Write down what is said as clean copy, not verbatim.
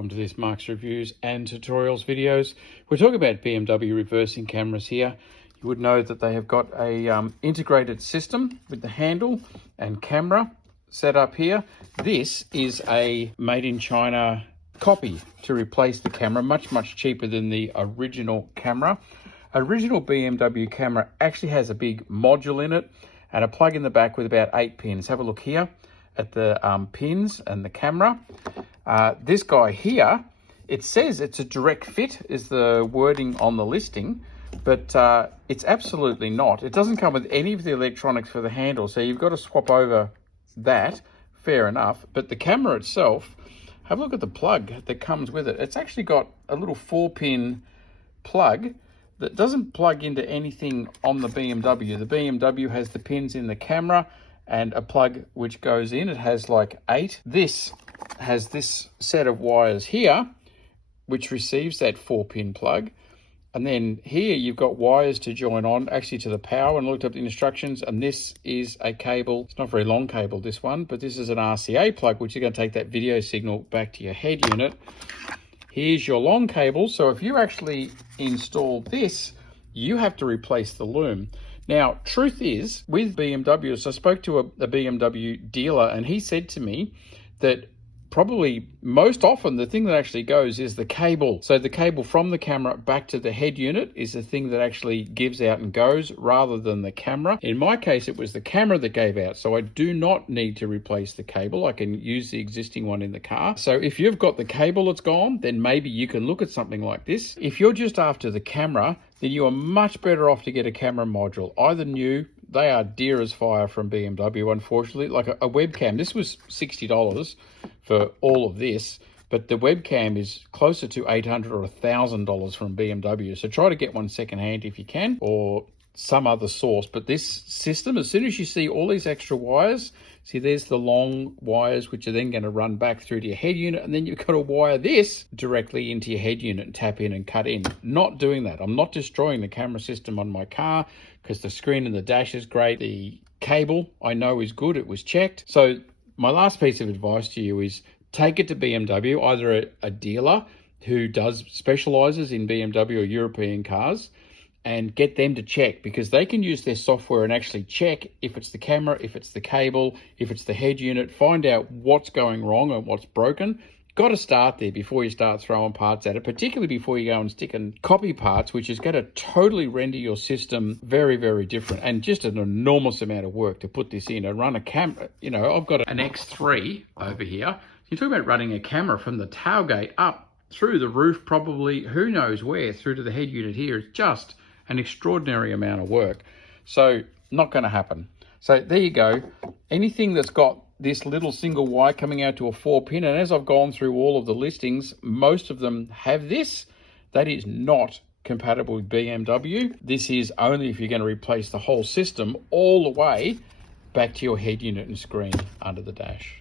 welcome to this Mark's Reviews and Tutorials videos. We're talking about BMW reversing cameras here. You would know that they have got a integrated system with the handle and camera set up here. This is a made in China copy to replace the camera, much cheaper than the original camera. Original BMW camera actually has a big module in it and a plug in the back with about 8 pins. Have a look here at the pins and the camera. This guy here, it says it's a direct fit is the wording on the listing, but it's absolutely not. It doesn't come with any of the electronics for the handle, so you've got to swap over that, fair enough. But the camera itself, have a look at the plug that comes with it. It's actually got a little 4-pin plug that doesn't plug into anything on the BMW. The BMW has the pins in the camera and a plug which goes in. It has like 8. This has this set of wires here, which receives that 4-pin plug. And then here you've got wires to join on, actually to the power, and I looked up the instructions, and this is a cable. It's not a very long cable, this one, but this is an RCA plug, which is going to take that video signal back to your head unit. Here's your long cable. So if you actually install this, you have to replace the loom. Now, truth is, with BMWs, I spoke to a BMW dealer, and he said to me that probably most often the thing that actually goes is the cable. So the cable from the camera back to the head unit is the thing that actually gives out and goes rather than the camera. In my case, it was the camera that gave out. So I do not need to replace the cable. I can use the existing one in the car. So if you've got the cable that's gone, then maybe you can look at something like this. If you're just after the camera, then you are much better off to get a camera module, either new. They are dear as fire from BMW, unfortunately. Like a webcam, this was $60 for all of this, but the webcam is closer to $800 or $1,000 from BMW. So try to get one secondhand if you can, or some other source. But this system, as soon as you see all these extra wires, see there's the long wires which are then going to run back through to your head unit, and then you've got to wire this directly into your head unit and tap in and cut in. Not doing that. I'm not destroying the camera system on my car because the screen and the dash is great. The cable I know is good. It was checked. So my last piece of advice to you is take it to BMW, either a dealer who specializes in BMW or European cars, and get them to check, because they can use their software and actually check if it's the camera, if it's the cable, if it's the head unit, find out what's going wrong and what's broken. Got to start there before you start throwing parts at it, particularly before you go and stick and copy parts, which is going to totally render your system very different, and just an enormous amount of work to put this in and run a camera. You know, I've got an X3 over here. You're talking about running a camera from the tailgate up through the roof, probably who knows where, through to the head unit here. It's just an extraordinary amount of work. So not going to happen. So there you go. Anything that's got this little single wire coming out to a 4-pin, and as I've gone through all of the listings, most of them have this. That is not compatible with BMW. This is only if you're going to replace the whole system all the way back to your head unit and screen under the dash.